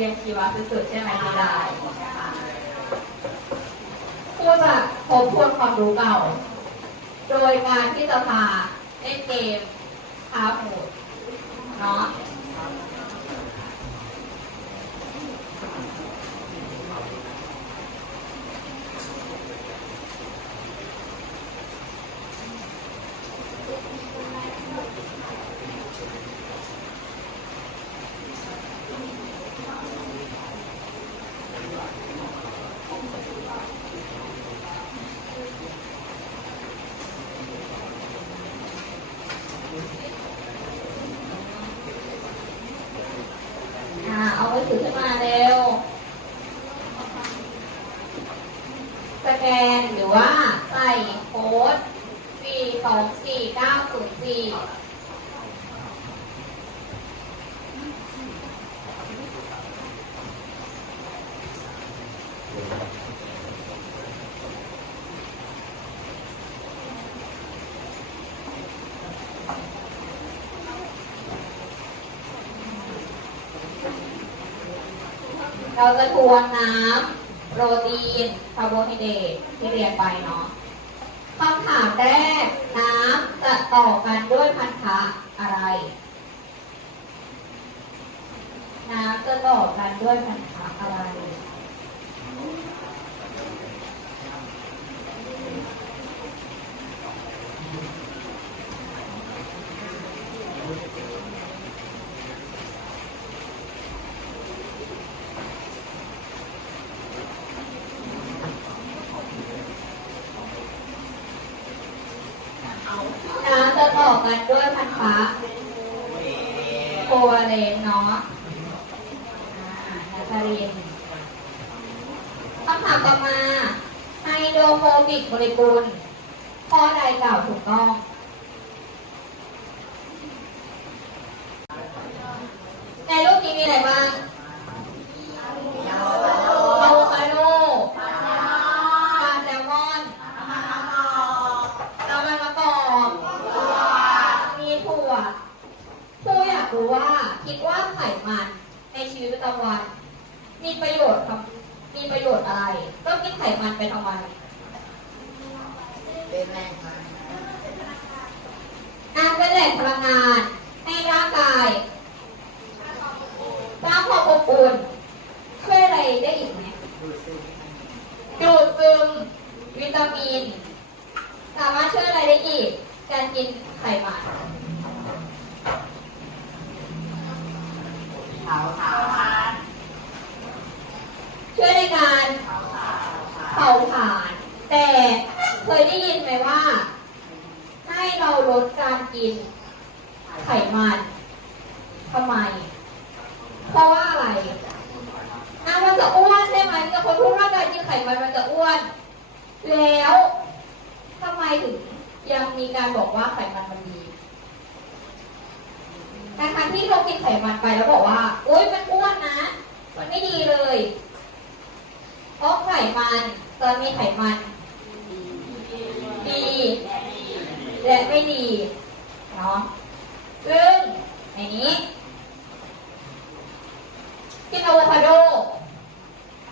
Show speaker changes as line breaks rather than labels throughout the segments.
เรียนชีวะสุดๆใช่ไหมไม่ได้ครูจะทบทวนความรู้เก่า โดยการที่จะพาเล่นเกมคาหมูดเนาะ อ่าเอามือถือขึ้นมาเร็ว สแกนหรือว่าใส่โค้ด 4 2 4 9 0 4 เราจะทวนน้ำโปรตีนคาร์โบไฮเดรตที่เรียนไปเนาะคำถามแรกน้ำจะต่อกันด้วยพันธะอะไร น้ำจะต่อกันด้วยพันธะอะไร น้ำจะต่อกันด้วยพันธะ โควาเลนเนาะอ่านาตาเรียนคำถามต่อมาไฮโดรโฟบิกโมเลกุลข้อใดกล่าวถูกต้องในรูปนี้มีอะไรบ้างอะโวคาโดปลาแซลมอนน้ำมันมะกอกมีถั่วผู้อยาก รู้ว่าคิดว่าไขมันในชีวิตประจำวัน มีประโยชน์ครับมีประโยชน์อะไร ต้องกินไขมันไปทำไม
เป็นแรงงาน
น้ำเป็นแหล่งพลังงานให้ร่างกายสร้างความอบอุ่นช่วยอะไรได้อีกไหม
ดูดซึม
ดูดซึมวิตามิน สามารถช่วยอะไรได้อีก การกินไขมัน
เผาเผาน
ช่วยในการ
เผาผา
เผาผลาญแต่เคยได้ยินไหมว่า ให้เราลดการกินไขมันทำไม เพราะว่าอะไรอะมันจะอ้วนใช่ไหมมีคนพูดว่าการกินไขมันมันจะอ้วน แล้วทำไมถึงยังมีการบอกว่าไขมันมันดี ที่เรากินไขมันไปแล้วบอกว่า โอ๊ยมันอ้วนนะ มันไม่ดีเลยเพราะไขมันจะมีไขมัน ดี และไม่ดีเนาะซึ่งในนี้ กินอะโวคาโด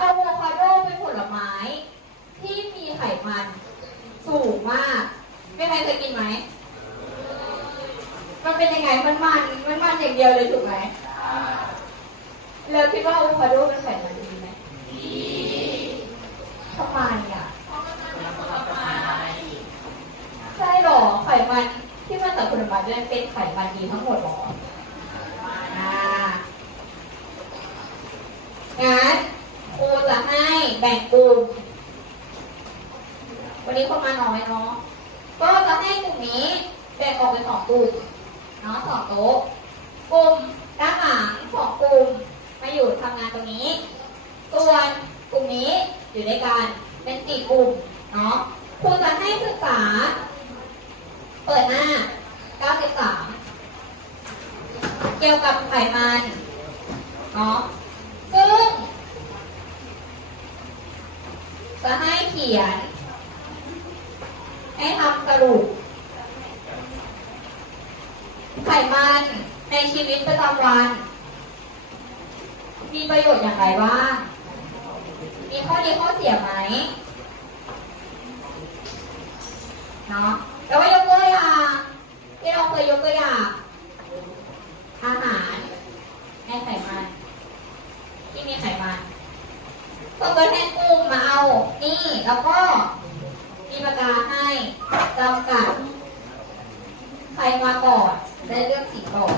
อะโวคาโดเป็นผลไม้ที่มีไขมันสูงมาก ไม่ใครเคยกินไหม มันเป็นยังไงมันมันมันมันอย่างเดียวเลยถูกไหมแล้วคิดว่าอะโวคาโดเป็นไขมันดีไหมดีทำไมอะใช่หรอไขมันที่มาจากผลไม้ด้วยเป็นไขมันดีทั้งหมดหรออ่งั้นครูจะให้แบ่งกลุ่ม วันนี้คนมาน้อยเนาะ ก็จะให้กลุ่มนี้แบ่งออกเป็นสองกลุ่ม เนาะสองโต๊ะกลุ่มด้านหลังสองกลุ่มมาอยู่ทำงานตรงนี้ ส่วนกลุ่มนี้อยู่ด้วยกันเป็นสี่กลุ่มเนาะครูจะให้ศึกษา เปิดหน้า 93 เกี่ยวกับไขมันเนาะซึ่งจะให้เขียน ให้ทำสรุป ไขมันในชีวิตประจำวัน มีประโยชน์อย่างไรบ้างมีข้อดีข้อเสียไหมเนาะแล้วว่ายกตัวอย่างที่เราเคยยกตัวอย่างอาหารในไขมันที่มีไขมันส่วนตัวแทนกลุ่มมาเอา นี่ แล้วก็มีปากกาให้จำกัดใครมาก่อน ได้เลือกสีก่อน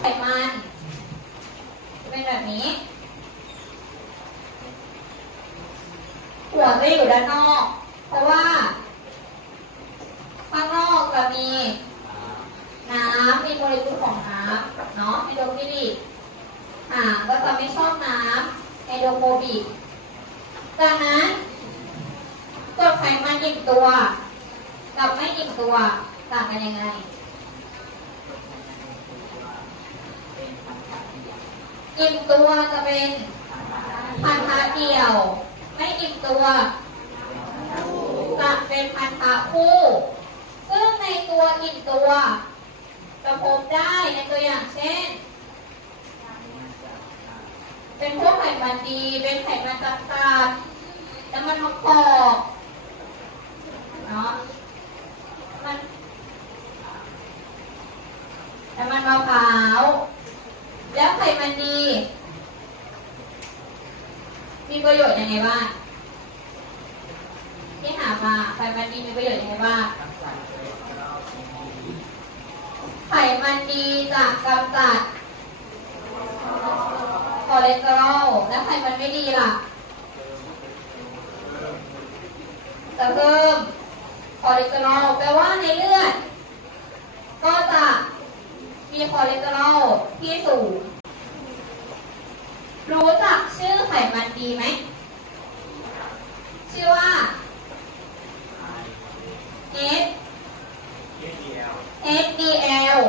ไขมันเป็นแบบนี้ หัวจะอยู่ ด้านนอก เพราะว่าข้างนอกจะมีน้ำมีโมเลกุลของน้ำเนาะไฮโดรคลิริกหางก็จะไม่ชอบน้ำไฮโดรโฟบิกจากนั้นส่วไขมันอิ่มตัวกับไม่อิ่มตัวต่างกันยังไงอิ่มตัวจะเป็นพันธะเดี่ยว ไม่อิ่มตัว จะเป็นพันธะคู่ ซึ่งในตัวอิ่มตัว จะพบได้ในตัวอย่างเช่น เป็นพวกไขมันดี เป็นไขมันจัดจานน้ำมันมะกอกเนาะมันน้ำมันมะพร้าวแล้วไขมันดี มีประโยชน์ยังไงบ้าง ที่หามาไขมันดีมีประโยชน์ยังไงบ้างไขมันดีจะกำจัดคอเลสเตอรอลแล้วไขมันไม่ดีล่ะ จะเพิ่มคอเลสเตอรอลแปลว่าในเลือด ก็จะมีคอเลสเตอรอลที่สูง รู้จักชื่อไขมันดีไหม ชื่อว่า HDL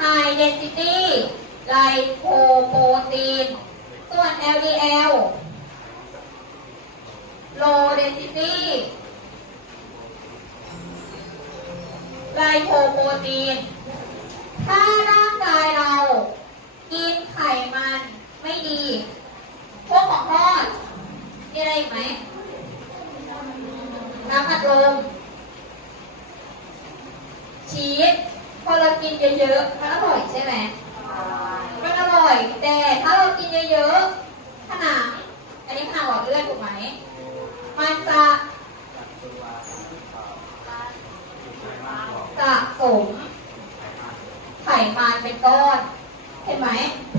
High Density Lipoprotein ส่วน LDL Low Density Lipoprotein ถ้าร่างกายเรากินไขมันไม่ดี พวกของทอดมีอะไรอีกไหม น้ำอัดลมชีสพอเรากินเยอะๆมันอร่อยใช่ไหมมันอร่อย แต่ถ้าเรากินเยอะๆผนังอันนี้ผนังหลอดเลือดถูกไหมมันจะสะสมไขมันเป็นก้อน เห็นไหม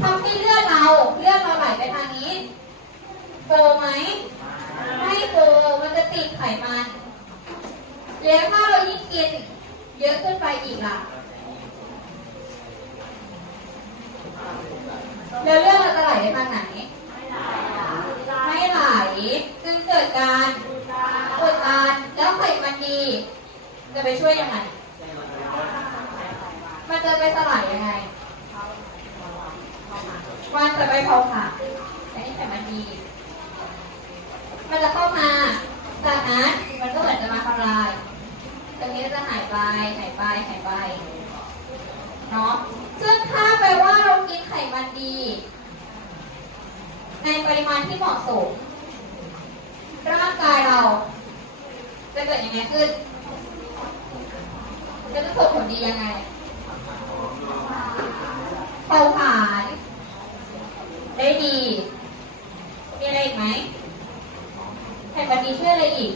ทำให้เลือดเราเลือดเราไหลไปทางนี้โฟไหม ไขมัน แล้วถ้าเรายิ่งกินเยอะขึ้นไปอีกล่ะ แล้วเลือดเราจะไหลไปทางไหน ไม่ไหลจึงเกิดการอุดตันแล้วไขมันดี จะไปช่วยยังไง มันจะไปสลายยังไงมันจะไปเผาผลาญแต่นี่ไขมันดี มันจะเข้ามา จากนั้นมันก็เหมือนจะมาทำลาย ตรงนี้จะหาย หายไป เนาะ ซึ่งถ้าแปลว่าเรากินไขมันดี ในปริมาณที่เหมาะสม ร่างกายเรา จะเกิดยังไงขึ้น จะส่งผลดียังไงเผาผลาญได้ดี มีอะไรอีกไหมไข มันดีช่วยอะไรอีก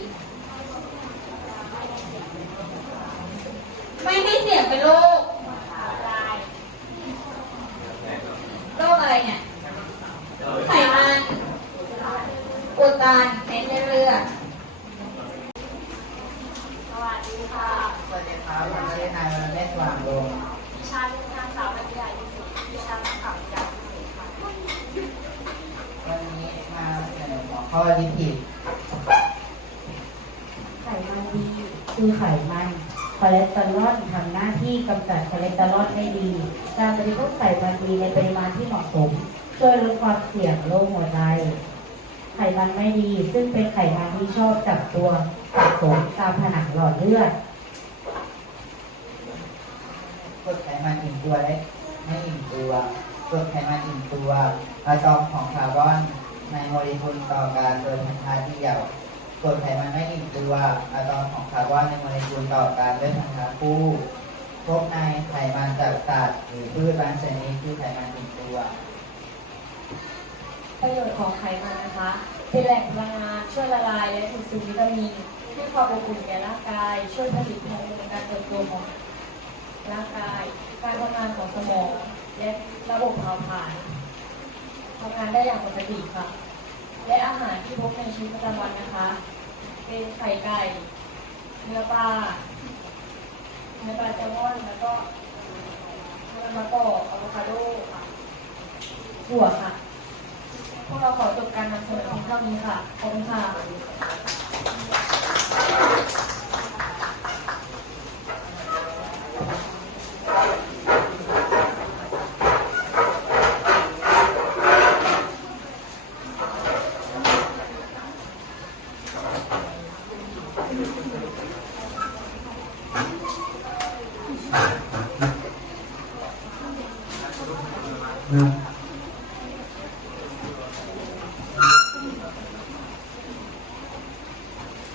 ไม่ให้เสี่ยงเป็นโรคโรคอะไรเนี่ยไขมันอุดตันในเส้นเลือด
สวัสดีค่ะ
สวัสดีครับผมชื่อนายวันเล่สว่างลง
ดิฉันนางสาวปัญญายุสุดิฉันนักข่าววิทยายุสุค่ะ
วันนี้มาเสนอหัวข้อลิปิด
ไขมันดี คือไขมันคอเลสเตอรอลทำหน้าที่กำจัดคอเลสเตอรอลได้ดี การบริโภคไขมันดีในปริมาณที่เหมาะสม ช่วยลดความเสี่ยงโรคหัวใจ ไขมันไม่ดี ซึ่งเป็นไขมันที่ชอบจับตัวสะสมตามผนังหลอดเลือด
กดไขมันอิ่มตัวได้ไม่อิ่มตัวกดไขมันอิ่มตัวอะตอมของคาร์บอนในโมเลกุลต่อกันโดยพันธะเดี่ยว กดไขมันไม่อิ่มตัวอะตอมของคาร์บอนในโมเลกุลต่อกันด้วยพันธะคู่พบในไขมันจากสัตว์หรือพืชบางชนิดคือไขมันอิ่มตัว
ประโยชน์ของไขมันนะคะ เป็นแหล่งพลังงานช่วยละลายและดูดซึมวิตามินให้ความอบอุ่นแก่ร่างกาย ช่วยผลิตฮอร์โมนในการเติบโตของร่างกาย การทำงานของสมอง และระบบเผาผลาญทำงานได้อย่างปกติค่ะ และอาหารที่พบในชีวิตประจำวันนะคะ เป็นไข่ไก่ เนื้อปลา เนื้อปลาแซลมอนแล้วก็เนื้อมะกอกอะโวคาโดค่ะถั่วค่ะ พวกเราขอจบการนำเสนอเพียงเท่านี้ค่ะ ขอบคุณค่ะ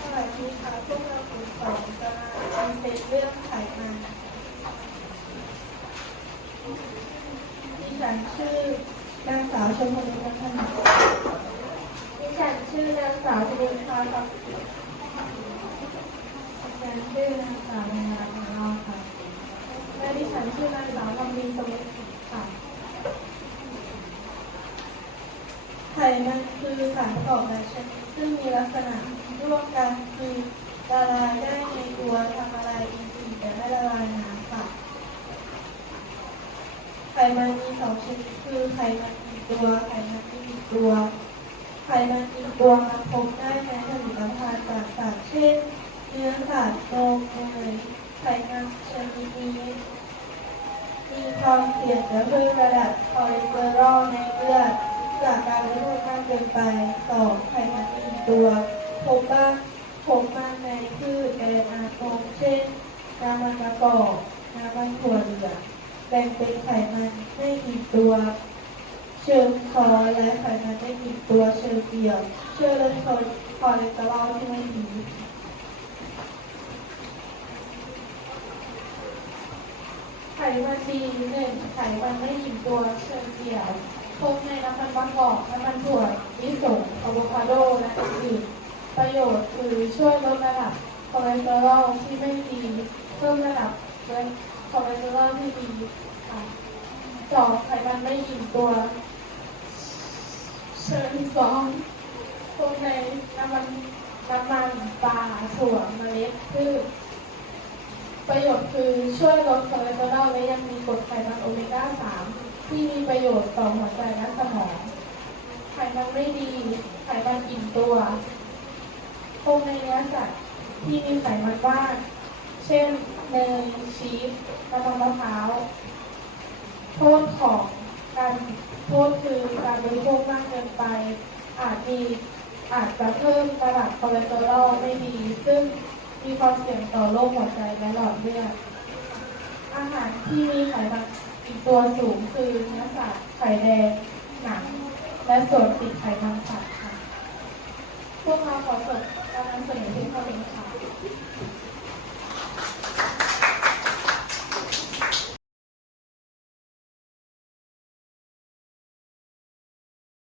สวัสดีค่ะพวกเรากลุ่มสองจะมาคอนเซ็ปต์เรื่องไขมันดิฉันชื่อนางสาวชมพูพัฒนาดิฉัน ชื่อนางสาวชลินทาครับดิฉันชื่อนางสาวนานของเราค่ะและดิฉันชื่อนางสาวคำมีสมุทรค่ะไขมันคือสารประกอบหลายชนิดซึ่งมีลักษณะร่วมกันคือละลายได้ในตัวทำละลายอินทรีย์แต่ไม่ละลายน้ำค่ะ ไขมันมีสองชนิดคือไขมันอิ่มตัว ไขมันไม่อิ่มตัว ไขมัน อิ่มตัวมันพบได้ในผลิตภัณฑ์จากสัตว์เช่น เนื้อสัตว์นมเนยไขมันชนิดนี้มีความเสี่ยงจะเพิ่มระดับคอเลสเตอรอลในเลือดจากการบริโภคมากเกินไปสอไขมันอิ่มตัวพบบ้างพบมากในพืชในอาหารเช่นน้ำมันมะกอกน้ำมันถั่วเหลืองแบ่งเป็นไขมันไม่อิ่มตัว เชิงคอและไขมันไม่อิ่มตัวเชิงเดี่ยว เชื่อลดคอเลสเตอรอลที่ไม่ดีไขมันดีหนึ่งไขมันไม่อิ่มตัวเชิงเดี่ยวพบในน้ำมันมะกอกน้ำมันถั่วลิสงอะโวคาโดและอื่นๆประโยชน์คือช่วยลดระดับคอเลสเตอรอลที่ไม่ดีเพิ่มระดับคอเลสเตอรอลที่ดีค่ะสองไขมันไม่อิ่มตัวเชิงสอง พบในน้ำมันน้ำมันปลาถั่วเมล็ดพืชประโยชน์คือช่วยลดคอเลสเตอรอลและยังมีกรดไขมันโอเมก้า 3 ที่มีประโยชน์ต่อหัวใจและสมอง ไขมันไม่ดี ไขมันอิ่มตัวพบในเนื้อสัตว์ที่มีไขมันมากเช่นเนยชีสน้ำมันมะพร้าว โทษของการโทษคือการบริโภคมากเกินไป อาจมี อาจจะเพิ่มระดับคอเลสเตอรอลไม่ดี ซึ่งมีความเสี่ยงต่อโรคหัวใจและหลอดเลือด อาหารที่มีไขมันอีกตัวสูงคือเนื้อสัตว์ไข่แดงหนัง และส่วนติดไขมันสัตว์ค่ะ พวกเราขอจบการนำเสนอเพียง